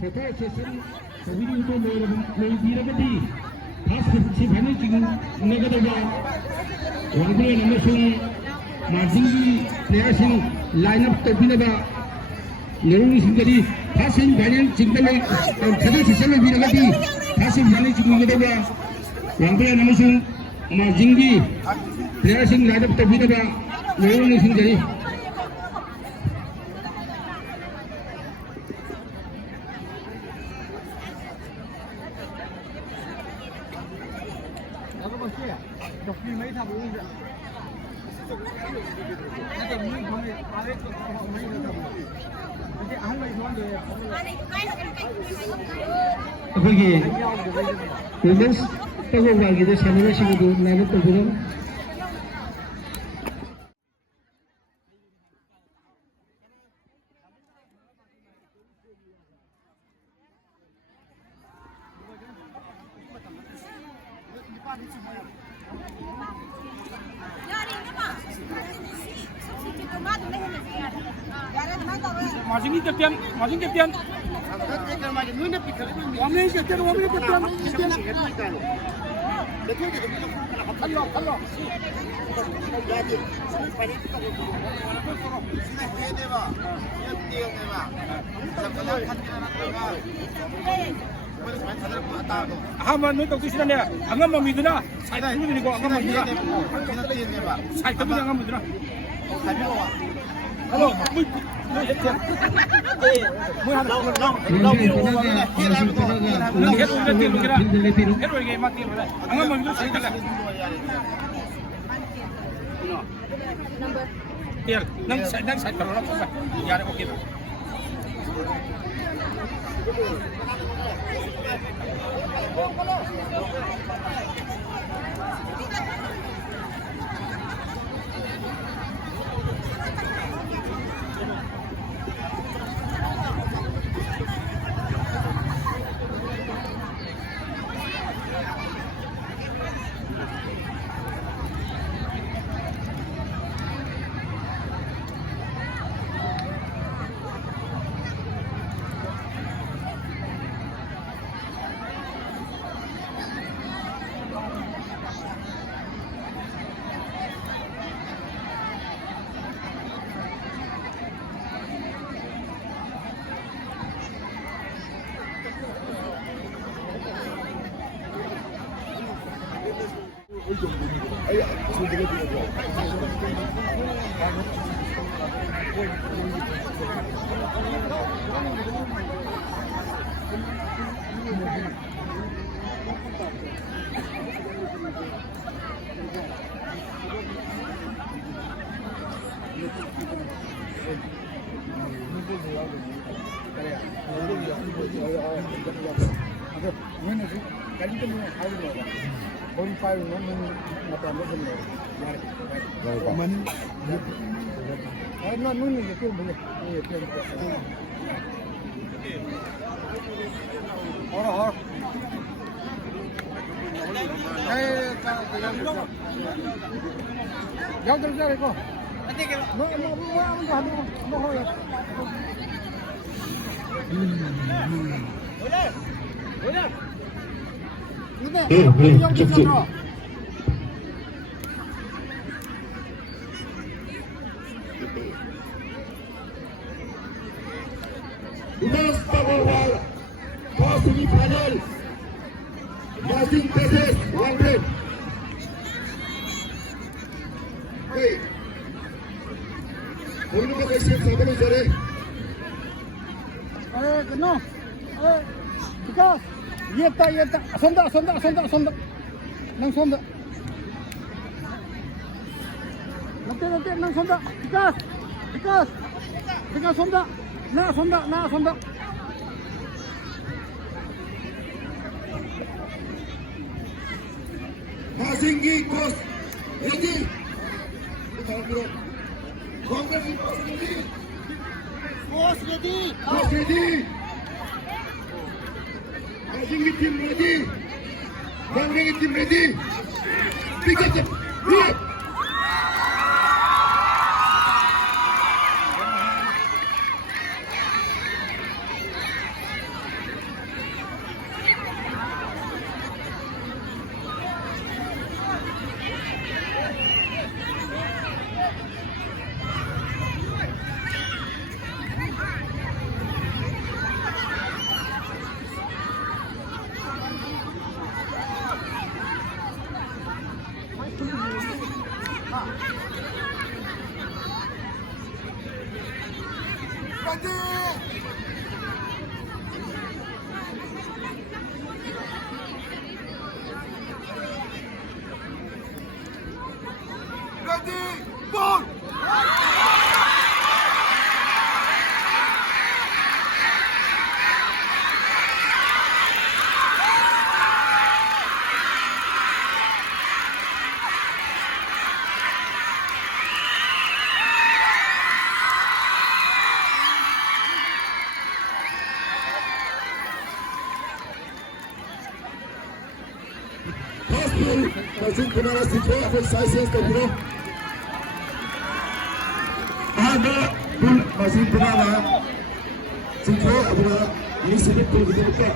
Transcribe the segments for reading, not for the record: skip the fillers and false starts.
세계 최선 소비리도 모이라고디 다시 반을 지금 내가다가 왕들의 남아송 마징기 대하신 라인업 떠비나가 여러분이 신들이 다시 반을 지금 세계 최선을 비나가디 다시 반을 지금 내가다가 왕들의 남아송 마징기 대하신 라인업 떠비나가 여러분이 신들이 đọc đi mấy thằng ấy vậy nó còn những con này ai đấy họ mấy thằng cái án này nó về 거기 그러면 떡을 가기도 사면하시고도 나는 떡으로 마징이 captain, 마징 captain. 와메 captain, 와메 captain. 칼로, 칼로. 하만 너 똑똑히 시나네. 안간만 믿으나? 사이트 믿으니까 안간만 믿으나? 사이트 믿으나 안간만 믿으나? Halo, muy 쭉쭉 Unas pagawal Pasumi panel Masing teses Wangren Hey Oyunu ka kaisiyan sabi ng sari no because yeta sonda nang sonda nanti nang sonda because sonda na sonda Masinggi Kos Ready Congress Kos Ready Kos ready Masinggi team ready Congress team ready Pick up the road Hospital Masing Penara Sipho atau Sciences Tokyo ada pun Masing Penara Sipho adalah ini sebut begitu.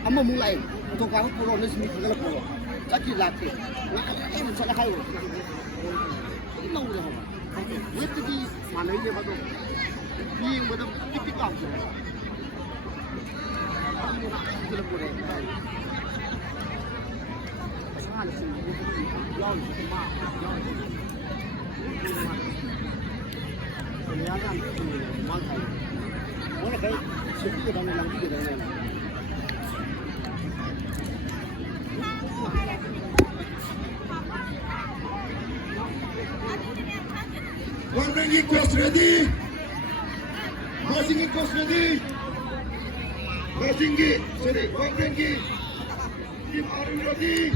Amma mulai to ka ko ne sini kala ko laki laki ini bisa kayu ini mau dah apa itu di mana ini baru ini baru titik kau kalau boleh pasal sini jauh semua kelihatan makai mana kai sepi ke dalam lagi ke dalam Wangrengi course ready. Masingi course ready. Masingi, sorry, Wangrengi. Team are ready.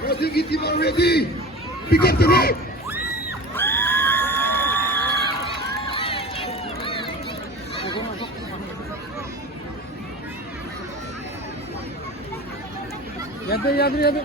Masingi team are ready. Pick up the rope. Yade.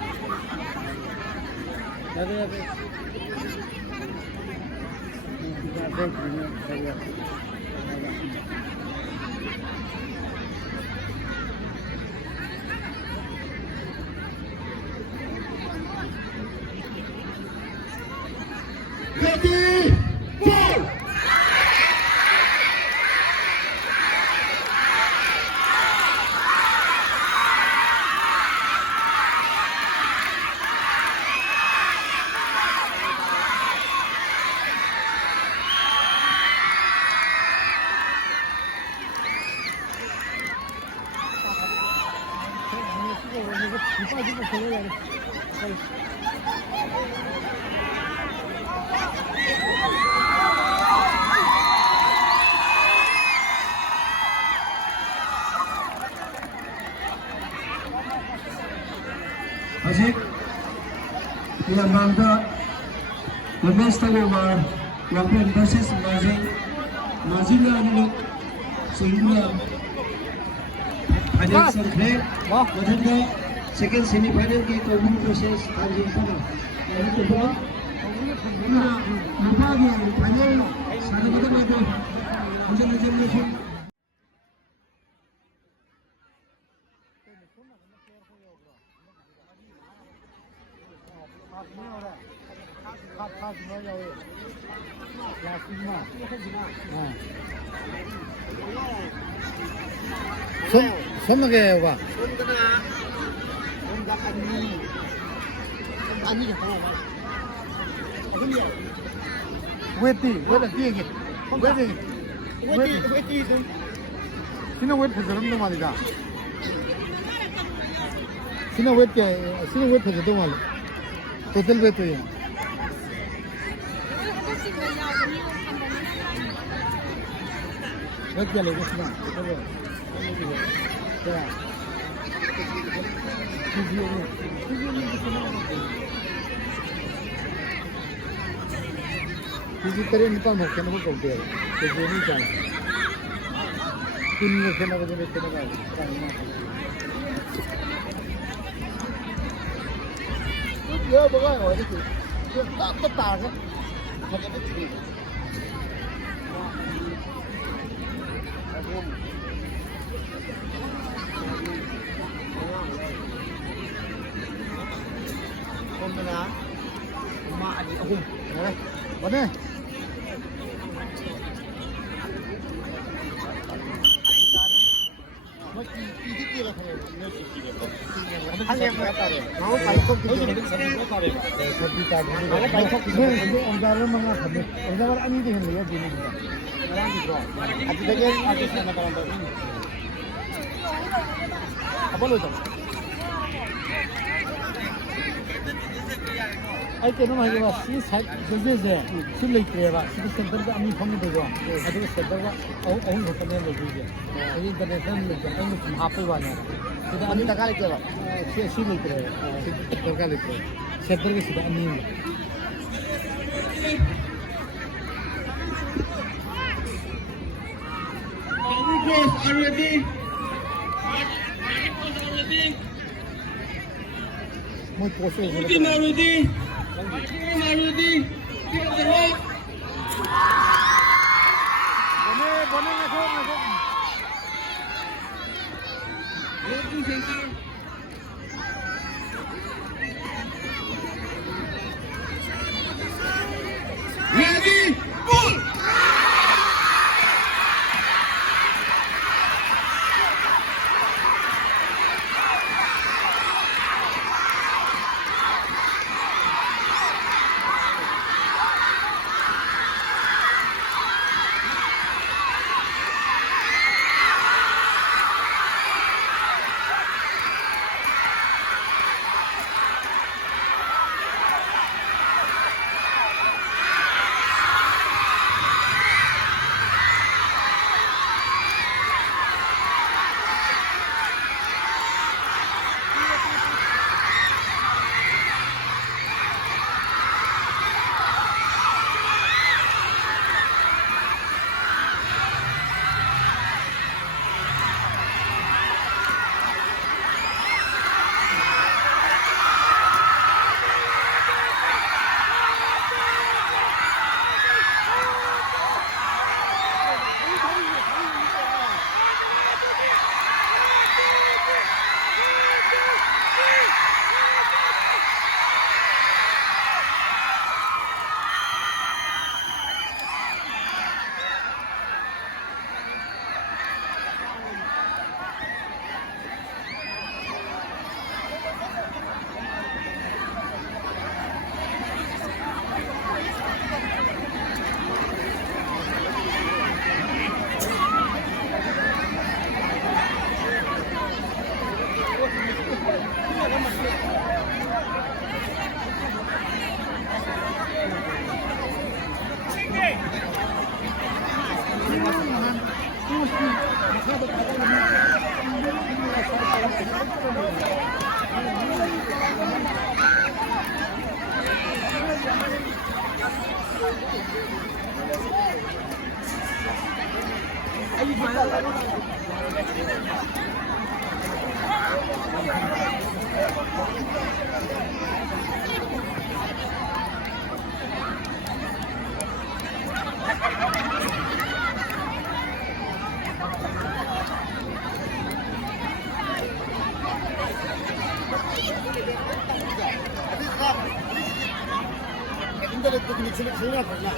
Ready, go! Asik, yang bangga, lebih setawa, walaupun proses mazingnya ini sehingga final survey, maksudnya second semi final kita umum proses anjing sama. Yang kedua, lupa lagi final sana kita ada macam-macam musuh. 손나게 봐. 웨티 이게 웨티 신호 웨트 저런도 말이다. 신호 웨트 저도 말. 토탈 웨트야. 웨트 लेके सुना क्या किसी तरह निकाल सकते हैं वो करते हैं तो जो नहीं चाहिए 3 में से ना बजे लेते ना ये बगा है देखिए ये तार है na umaadi ako. Bane. Mas Mau paling kok gitu. Orang mga kami. Orang ani din niya din niya. At bigyan artist na nakaramdam. Apa lo to? Ay keno ma ba si side business है सिर्फ लेके रहेगा सिर्फ centre का अमी फंग देगा अगर centre का और होता नहीं लोग ये इंटरनेशनल में जाता है हम पे वाला तो Ani takalik ko. सी लेके रहेगा सेंटर का लेके सेंटर के सीधा अमी Are you ready? muy poco Maruti. Maruti. Give us a right. बने ना को Ready? Go! 인터넷 근데 지금 전화 걸라.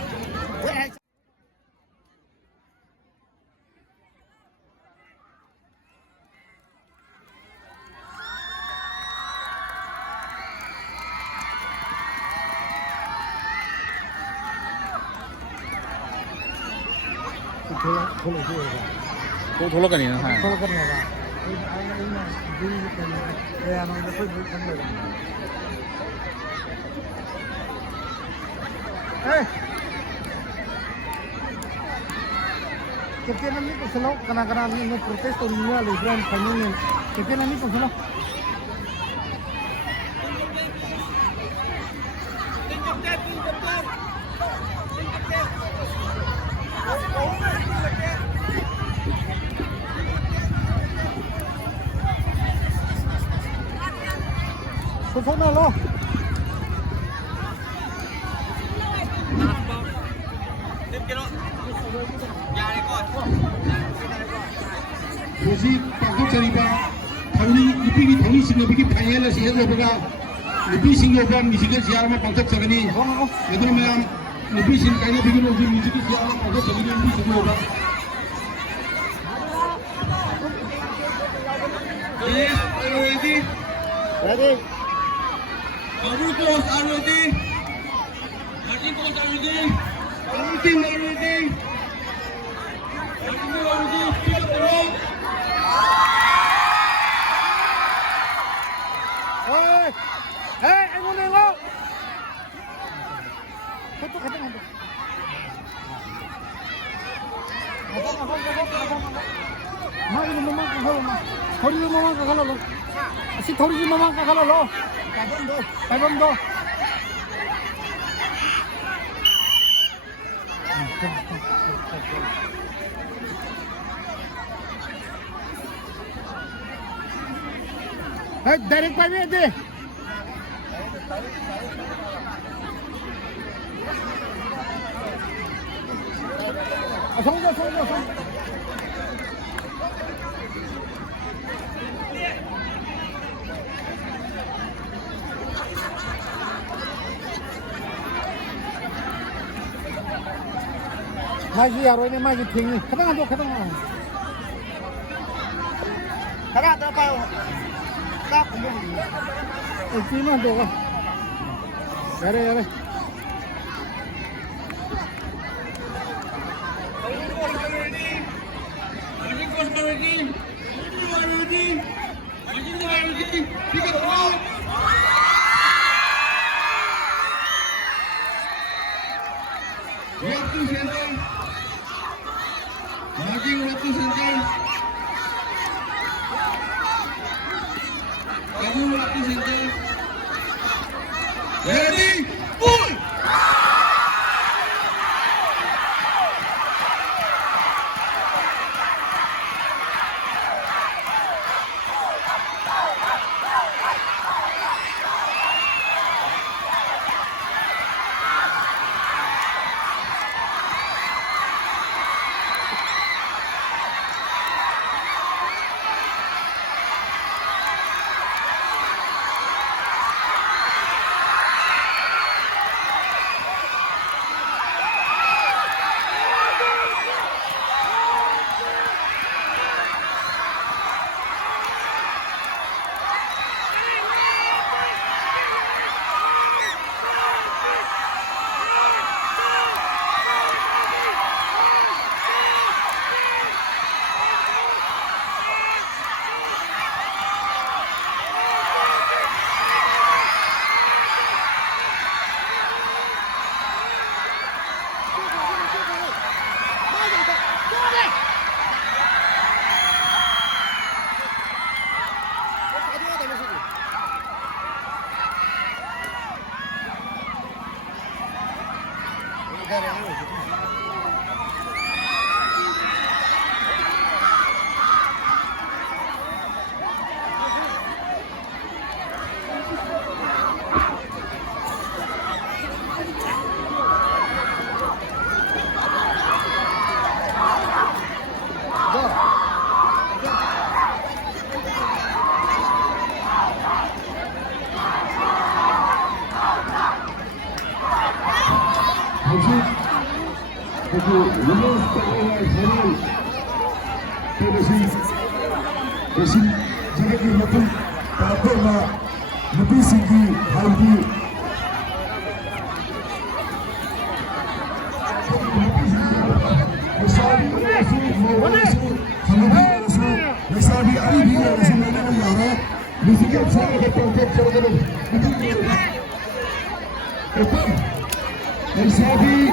또 돌아가니는 하. Porque no me consuelo, kana no protesto ni nada, los gran españoles. Porque no me consuelo. Sono lo. 도시 방콕자리가 당리 이삐기 동의신호비기 방해를 시행해보가 이삐신호가 미식을 지하면 방콕자리니 그러면 이삐신 강의 비기는 그 미식을 지하면 방콕자리니 이삐신호가 Yes, are you ready? Ready? Our coach are ready. Martin coach are ready. Our team are ready. Martin team are ready. Pick up the rope. Hey, anh muốn lên không? Khát khát khát. Mai ini memang kalau mah. Thori ini memang kalau lo. Asyik thori ini memang kalau lo. Kapan do? Hey, direct pa niya deh. Asal. Magi aro ini magi tinggi. Kadang. Karena ada apa? Tak belum. Ini mah doa. Yare. Ready, full! Sabi,